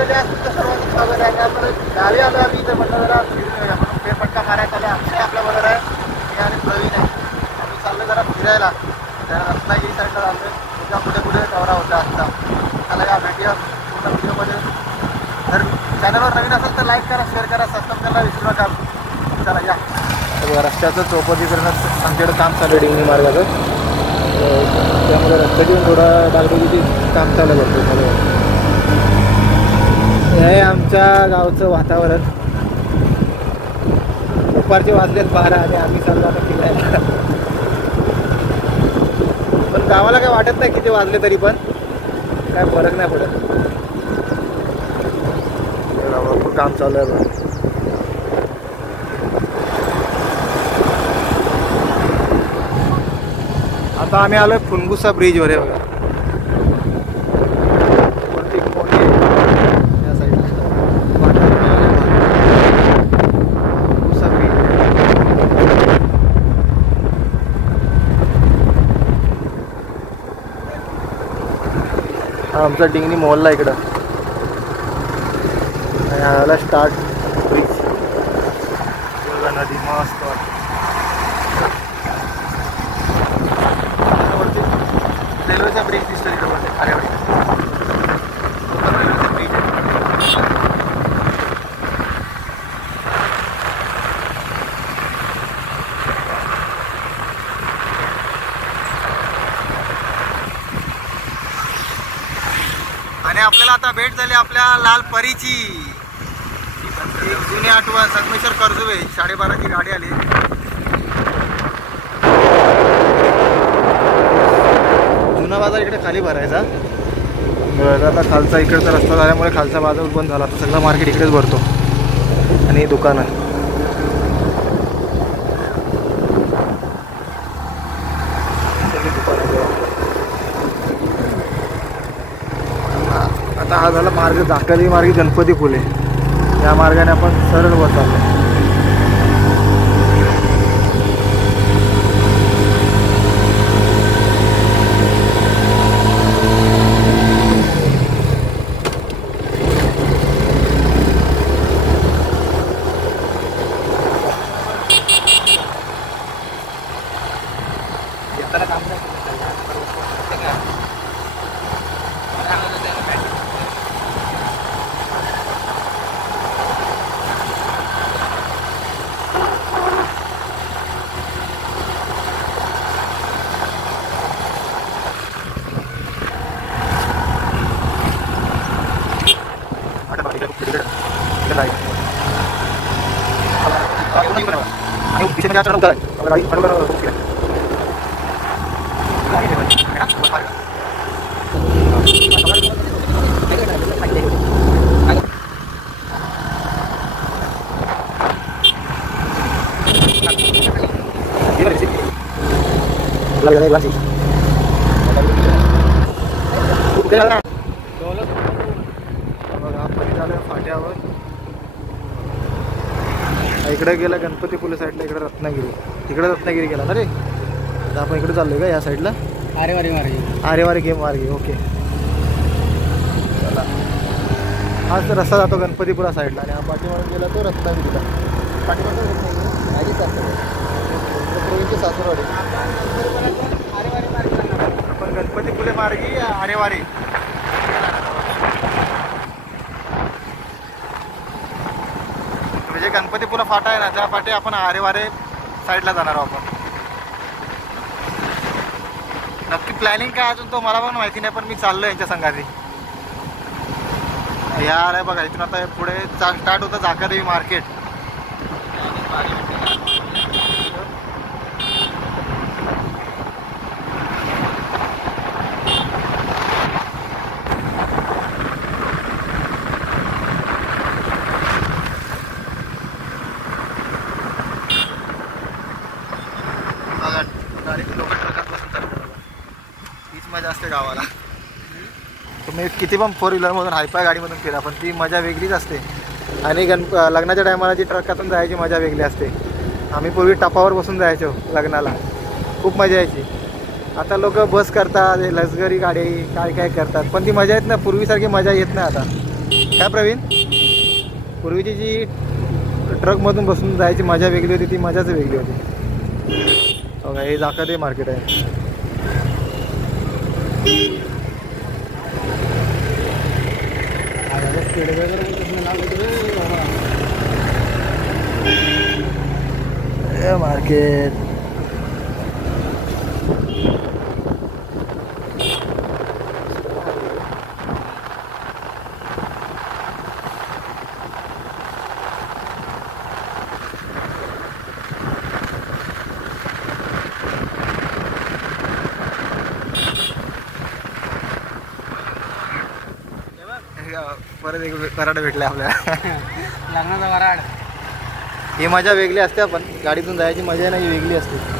तुमचं सर्वांचं स्वागत आहे. आपण गावी आलो आम्ही तर म्हटलं जरा आपण फेरफटका मारायचा आले. अक्षय आपल्या बरोबर आहे आणि प्रवीण आहे. आम्ही चाललो जरा फिरायला. त्या रत्नागिरी साईडला चाललोय. तुझ्या कुठे कुठे दौरा होता आजचा. त्याला या भेटूया पूर्ण व्हिडिओमध्ये. जर चॅनलवर नवीन असेल तर लाईक करा, शेअर करा, सबस्क्राईब करायला विसरू नका. चला या. रस्त्याचं चौपदीकरणात आमच्याकडे काम चालू आहे डिंगणी मार्गाचं. त्यामुळे रस्त्याची थोडा डागडुजीची काम चालू करतो. हे आमच्या गावचं वातावरण. दुपारचे वाजलेत 12 आणि आम्ही चाललो आता फिरायला. पण गावाला काय वाटत नाही किती वाजले तरी पण काय फरक नाही पडत. भरपूर काम चालू आहे बघा. आता आम्ही आलोय फुनगुसा ब्रिजवर आहे बघा. आमचा डिंगणी मॉलला इकडं ह्याला स्टार्ट ब्रिज नदी मस्त वरती रेल्वेचा ब्रिज दिसतो इकडं वरती आरेवाडी. रेल्वेचा ब्रिज आणि आपल्याला आता भेट झाली आपल्या लाल परीची. एक जुनी आठवण संगमेश्वर कर्जुवे 12:30ची गाडी आली. जुना बाजार इकडे खाली भरायचा. आता खालचा इकडचा रस्ता झाल्यामुळे खालचा बाजार बंद झाला. आता सगळं मार्केट इकडेच भरतो आणि दुकानं. आता हा झाला मार्ग झाकली मार्ग गणपती फुले. या मार्गाने आपण सरळ वर चाललो. फाट्यावर इकडे गेला गणपतीपुले साईडला. इकडे रत्नागिरी. इकडे रत्नागिरी गेला ना रे. आता आपण इकडे चाललोय का या साईडला. आरेवारी गेम मार्गे. ओके चला. हाच रस्ता जातो गणपतीपुरा साईडला आणि हा पाठीमागून गेला तो रत्नागिरीला. पाठीमागून सासूरवाडी. आपण गणपतीपुले मार्गी आरेवारी. म्हणजे गणपतीपुरा फाटा आहे ना त्या फाटे आपण आरेवारे साईडला जाणार आहोत आपण. नक्की प्लॅनिंग काय अजून तो मला पण माहिती नाही पण मी चाललो यांच्या संघाची. या आहे बघा इथून आता पुढे स्टार्ट होतं झाकादेवी मार्केट. मजा असते गावाला. तुम्ही किती पण 4 व्हीलरमधून हायफाय गाडीमधून फिरा पण ती मजा वेगळीच असते. आणि लग्नाच्या टायमाला जी ट्रकातून जायची मजा वेगळी असते. आम्ही पूर्वी टपावर बसून जायचो लग्नाला. खूप मजा यायची. आता लोक बस करतात, लक्झरी गाडी काय काय करतात पण ती मजा येत नाही. पूर्वीसारखी मजा येत नाही आता. काय प्रवीण, पूर्वीची जी ट्रकमधून बसून जायची मजा वेगळी होती ती मजाच वेगळी होती. बघा हे जाखते मार्केट आहे. मार्केट परत एक वराड भेटला आपल्याला. लग्नाचा वराड ही मजा वेगळी असते. पण गाडीतून जायची मजा नाही वेगळी असते.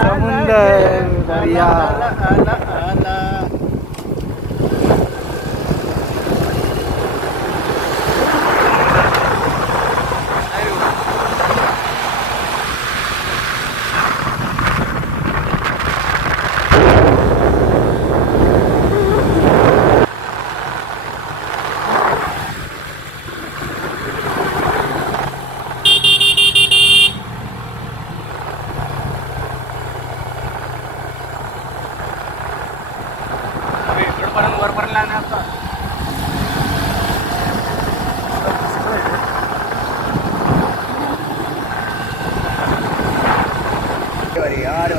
समुंदर दरिया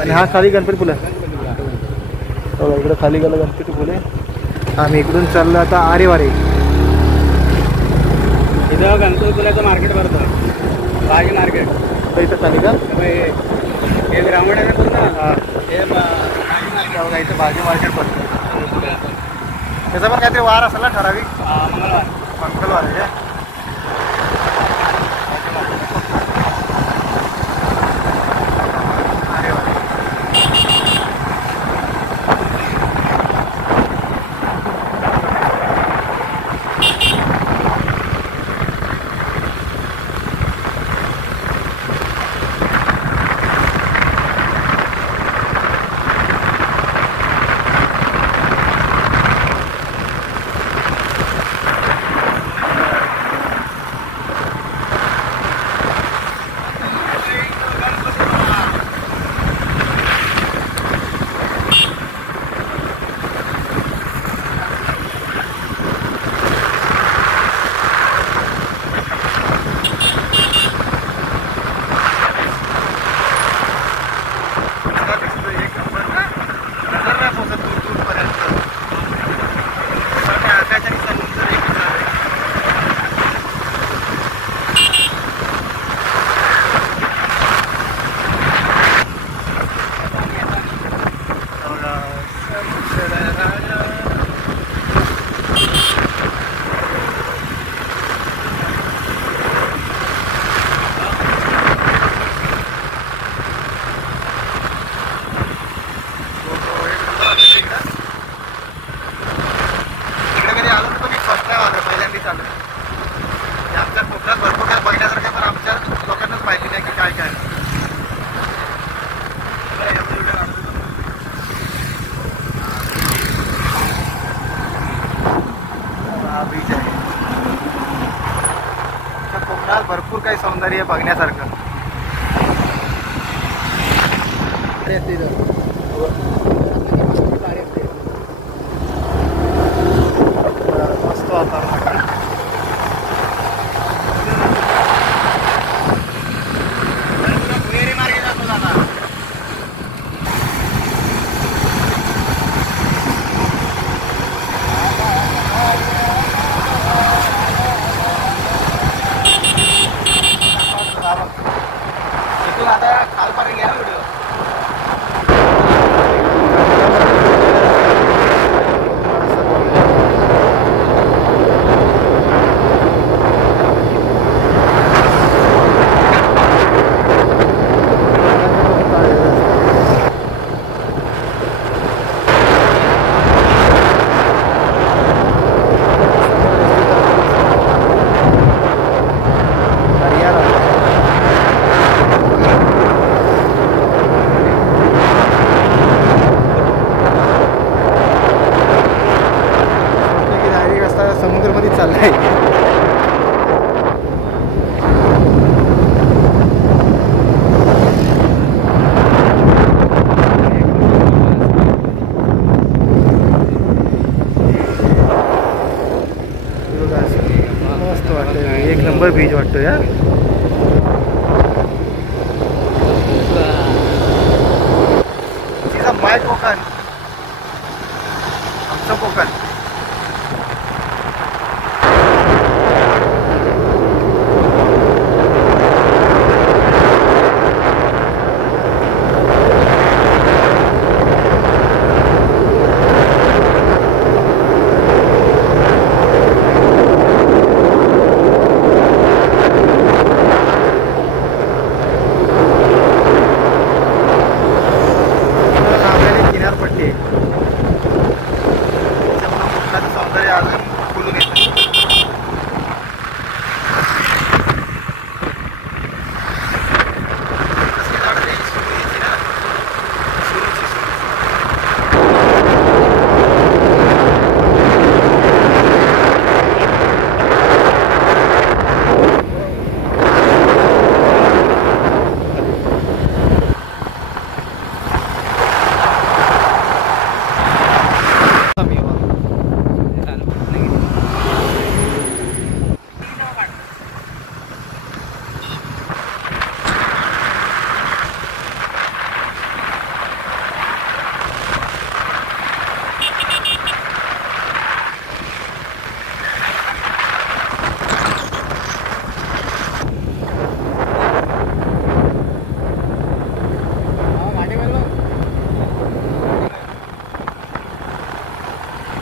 आणि हा खाली गणपती पूल आहे. बघा इकडं खाली गेला गणपती पूल आहे. आम्ही इकडून चाललो आता आरेवारे. इथं गणपती पुलाचं मार्केट भरतं, भाजी मार्केट. इथं खाली का हे ग्राउंड आहे पूर्ण. हे बघा इथं भाजी मार्केट भरतं. त्याचा पण काहीतरी वार असेल ना ठराविक. मंगळवार आहे. भरपूर काही सौंदर्य बघण्यासारखं. मस्त वातावरण. आता खालपर्यंत गेला व्हिडिओ. समुद्रामध्ये चाललाय. मस्त वाटतं, एक नंबर बीच वाटतो यार. माय कोकण, आमचं कोकण.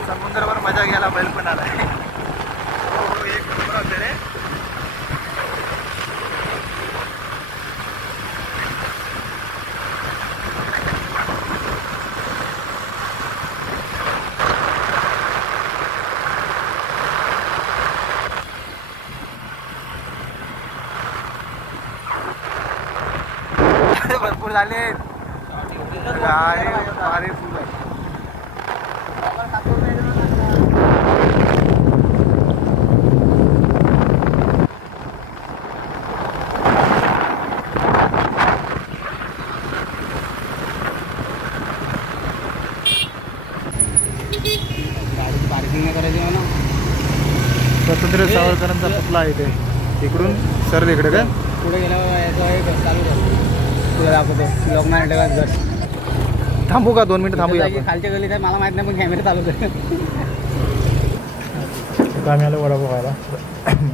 समुद्रावर मजा घ्यायला बैल पण आला. हो, एक नंबर होते रे. भरपूर झाले भारी फुल आहे. पार्किंग नाही करायची मला. स्वातंत्र्य सावरकरांचा पुतळा आहे ते. इकडून सर इकडे काय पुढे गेल्यावर याचं एक चालू कर. तुला दाखवतो लोकमान्य टिळक घर. थांबू का 2 मिनिटं थांबूया आपण. खालच्या गलीत आहे मला माहित नाही पण कॅमेरा चालू कर. आम्ही आलो वडापाव खायला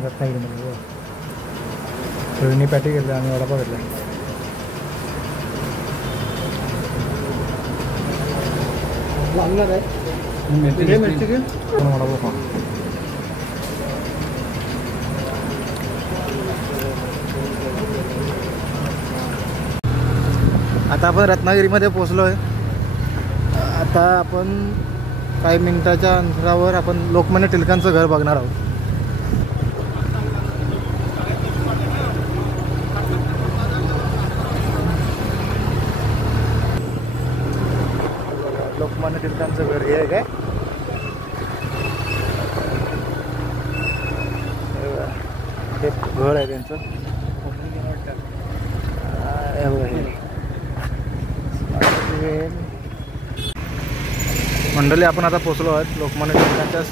रत्नागिरीमध्ये. रोहिणी पॅटी घेतलं, आम्ही वडापाव घेतला. लागणार आहे मिरची घे पण वडापाव खा. आता आपण रत्नागिरीमध्ये पोचलो आहे. आता आपण काही मिनिटाच्या अंतरावर आपण लोकमान्य टिळकांचं घर बघणार आहोत. लोकमान्य टिळकांचं घर हे आहे काय. हे घर आहे त्यांचं. मंडळी आपण आता पोचलो आहोत लोकमान्य टिळकांच्याच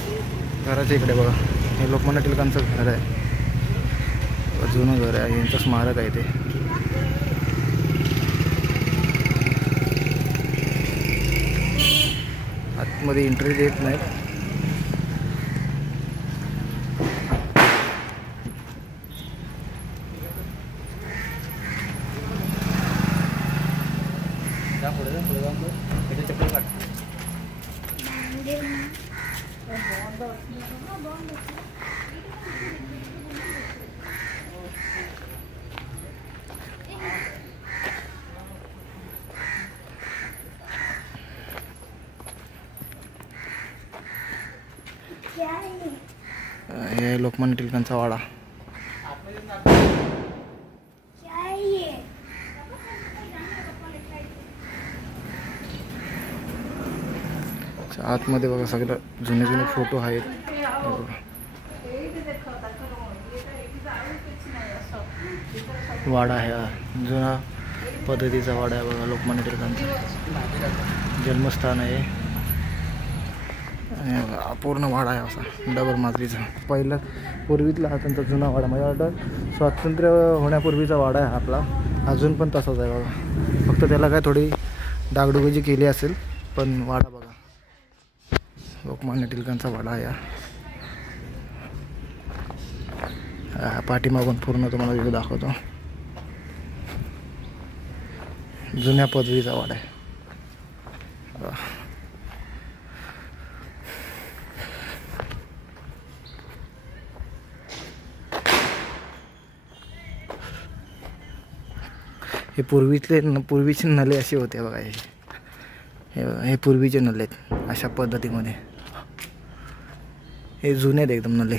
घराच्या इकडे. बघा हे लोकमान्य टिळकांचं घर आहे. जुनं घर आहे, यांचं स्मारक आहे ते. आतमध्ये एंट्री देत नाहीत. हे लोकमान्य टिळकांचा वाडा. आतमध्ये बघा सगळं जुने जुने फोटो आहेत. वाडा आहे हा जुना पद्धतीचा वाडा आहे बघा. लोकमान्य टिळकांचं जन्मस्थान आहे आणि हा पूर्ण वाडा आहे असा डबल माजरीचा. पहिला पूर्वीतला हा त्यांचा जुना वाडा म्हणजे वाटतं स्वातंत्र्य होण्यापूर्वीचा वाडा आहे आपला. अजून पण तसाच आहे बघा. फक्त त्याला काय थोडी डागडुगी केली असेल पण वाडा बघा. लोकमान्य टिळकांचा वाडा आहे हा. पाठीमागून पूर्ण तुम्हाला व्ह्यू दाखवतो. जुन्या पद्धतीचा वाडा आहे. हे पूर्वीचे नले असे होते बघा. हे पूर्वीचे नले आहेत अशा पद्धतीमध्ये. हे जुने आहेत एकदम नले.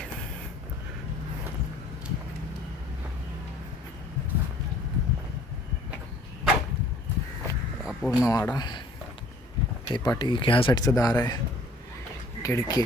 पूर्ण वाडा. हे पाठी ह्या साईडचं दार आहे, खिडकी.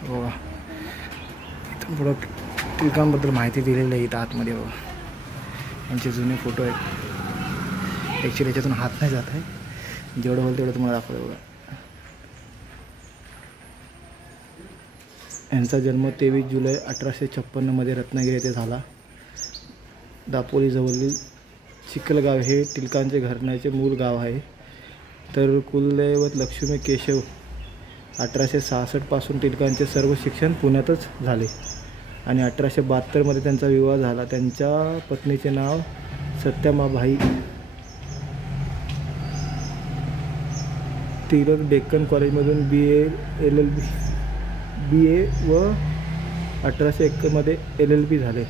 हो इथं पुढं टिळकांबद्दल माहिती दिलेली आहे इथं आतमध्ये बघा. यांचे जुने फोटो आहेत. ॲक्च्युली याच्यातून हात नाही जात आहे. जेवढं होईल तेवढं तुम्हाला दाखवलं बघा. यांचा जन्म 23 जुलै 1856 रत्नागिरी येथे झाला. दापोलीजवळील चिखलगाव हे टिळकांचे घराण्याचे मूळ गाव आहे. तर कुलदैवत लक्ष्मी केशव 1866 पासून टिळकांचे सर्व शिक्षण पुण्यातच झाले आणि 1872 त्यांचा विवाह झाला. त्यांच्या पत्नीचे नाव सत्यामाबाई. टिळक डेक्कन कॉलेजमधून BA व 1871 LLB झाले.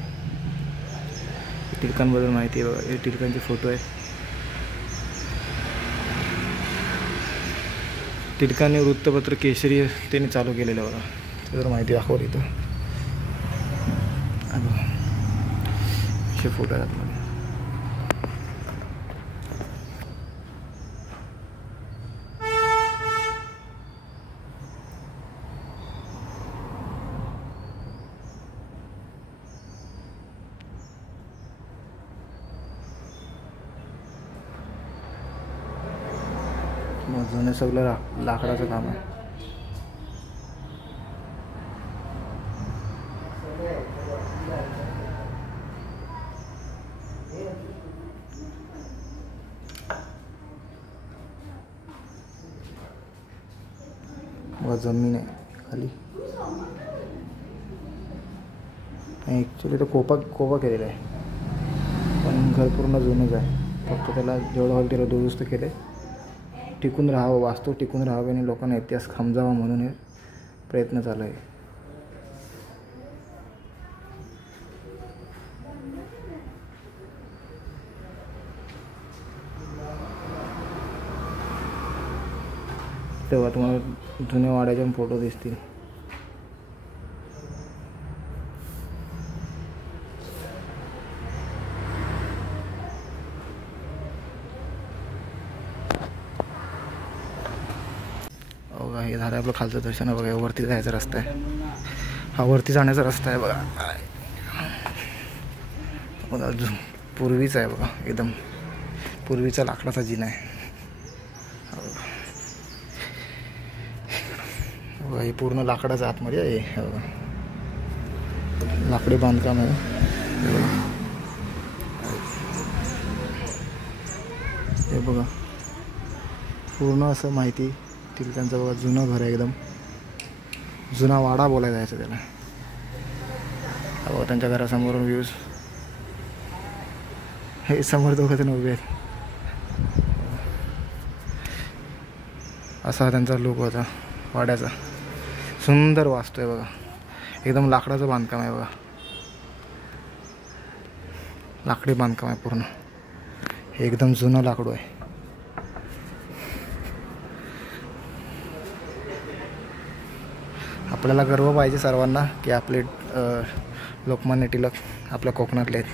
टिळकांबद्दल माहिती आहे बघा. हे टिळकांचे फोटो आहे. टिळकांनी वृत्तपत्र केसरी त्यांनी चालू केलेलं बघा. त्यावर माहिती दाखवली इथं. असे फोटो आहेत मध्ये. जुने सगळं लाकडाचं काम आहे. व जमीन आहे खाली. ॲक्च्युली तो कोपा केलेला आहे पण घर पूर्ण जुनंच आहे. फक्त त्याला जेवढं होईल तेवढं दुरुस्त केलं आहे. टिकून राहावं, वास्तव टिकून राहावे आणि लोकांना इतिहास समजावा म्हणून हे प्रयत्न चालू आहे. तेव्हा तुम्हाला जुन्या वाड्याचे फोटो दिसतील. बघा हे झालं आपलं खालचं दर्शन आहे बघा. वरती जायचा रस्ता आहे हा. वरती जाण्याचा रस्ता आहे बघा. बघा अजून पूर्वीचा आहे बघा. एकदम पूर्वीचा लाकडाचा जिना आहे बघा. हे पूर्ण लाकडाचं आतमध्ये आहे बघा. लाकडी बांधकाम आहे. हे बघा पूर्ण असं माहिती टिळकांचं बघा. जुनं घर आहे एकदम. जुना वाडा बोलायला जायचं त्याला. बघा त्यांच्या घरासमोरून व्ह्यूज. हे समोर दोघं जण उभे आहेत. असा त्यांचा लुक होता वाड्याचा. सुंदर वास्तू आहे बघा. एकदम लाकडाचं बांधकाम आहे बघा. लाकडी बांधकाम आहे पूर्ण. एकदम जुनं लाकूड आहे. आपल्याला गर्व पाहिजे सर्वांना की आपले लोकमान्य टिळक आपल्या कोकणातले आहेत.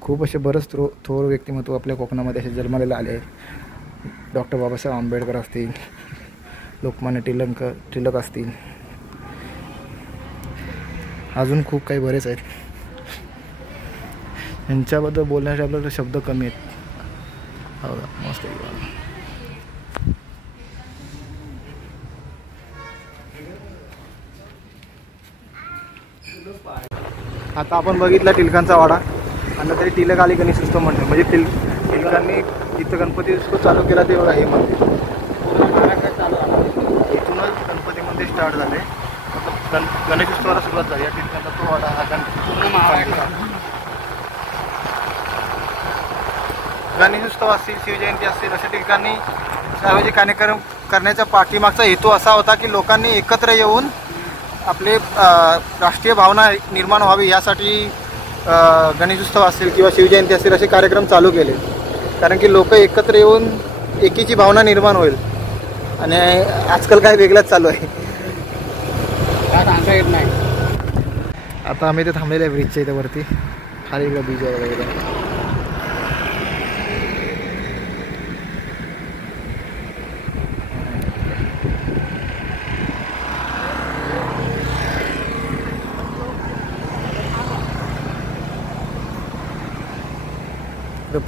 खूप असे बरेच थोर व्यक्तिमत्व आपल्या कोकणामध्ये असे जन्मलेले आले आहेत. डॉक्टर बाबासाहेब आंबेडकर असतील, लोकमान्य टिळक असतील, अजून खूप काही बरेच आहेत. यांच्याबद्दल बोलण्याचे आपल्याला शब्द कमी आहेत. हो मस्त. आता आपण बघितला टिळकांचा वाडा आणि तरी टिळक आली गणेश उत्सव म्हणतो. म्हणजे टिळकांनी जिथं गणपती उत्सव चालू केला ते बघा हे मंदिर इथूनच गणपती मंदिर स्टार्ट झाले. गणेश उत्सवाला सुरुवात झाली. या टिळकांचा तो वाडा हा गणेश उत्सव असतील, शिवजयंती असतील, अशा ठिकाणी सार्वजनिक कार्यक्रम करण्याचा पाठीमागचा हेतू असा होता की लोकांनी एकत्र येऊन आपले राष्ट्रीय भावना निर्माण व्हावी यासाठी गणेश उत्सव असतील किंवा शिवजयंती असतील असे कार्यक्रम चालू केले. कारण की लोक एकत्र येऊन एकीची भावना निर्माण होईल. आणि आजकाल काय वेगळंच चालू आहे, काय सांगता येत नाही. आता आम्ही ते थांबलेले आहे ब्रिजच्या इथे वरती. खाली इकडं बीच आहे वगैरे.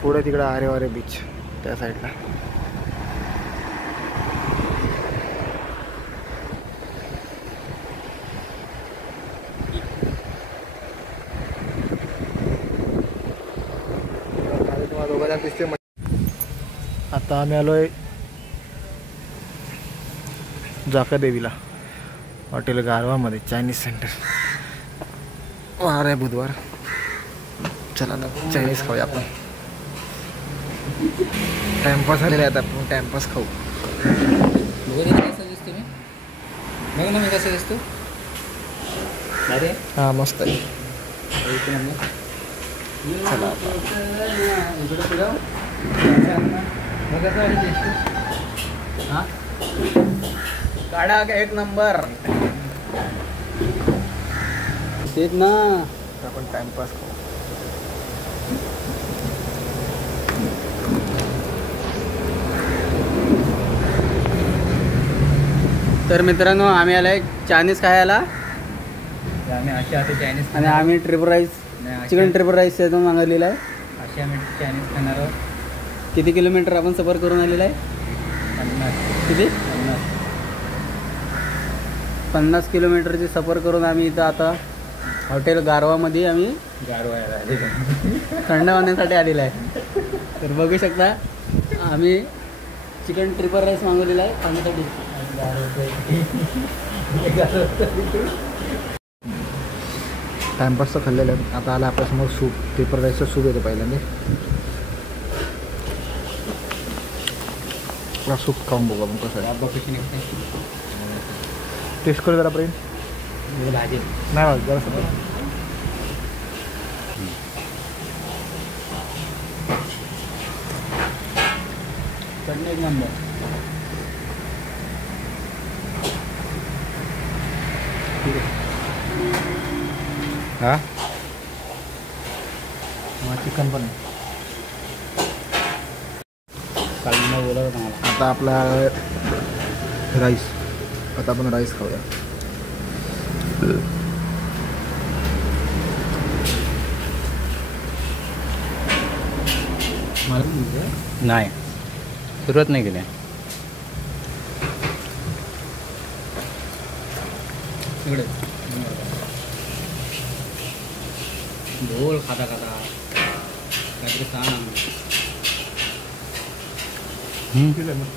पुढे तिकडं आरे वारे बीच त्या साईडला. आता आम्ही आलोय जाका देवीला हॉटेल गारवामध्ये चायनीज सेंटर. वार आहे बुधवार. चला ना चायनीज खाऊया आपण. टाइमपास झालेला आहे. आता आपण टाइमपास खाऊ. कसं दिसतो मी बघ ना, मी कसं दिसतो. अरे हां मस्त आहे. चला हां काढा एक नंबर. तेच ना आपण टाइमपास खाऊ. तर मित्रांनो आम्ही आलाय चायनीज खायला. आम्ही अशा चायनीज आणि आम्ही triple rice chicken triple rice त्यातून मागवलेला आहे. असे आम्ही चायनीज खाणार आहोत. किती किलोमीटर आपण सफर करून आलेला आहे? 50. किती? 50 किलोमीटरची सफर करून आम्ही इथं आता हॉटेल गारवामध्ये आम्ही गारवा थंड होण्यासाठी आलेला आहे. तर बघू शकता आम्ही चिकन ट्रिपल राईस मागवलेला आहे खाण्यासाठी. टाइमपास तर खाल्लेलं आहे. आता आला आपल्यासमोर सूप. पेपर राईसचं सूप येतं पहिल्यांदा. आपला सूप खाऊन बघू आपण कसं आहे. टेस्ट करू जरा प्रेम. भाजी नाही बघ जरा सगळं. चटणी एक नंबर. हां मग चिकन पण कालनं बोलत होता मला. आता आपला राईस. आता आपण राईस खाऊया. नाही सुरुवात नाही केली. इकडे बोल खाता खाता काहीतरी सांग. मस्त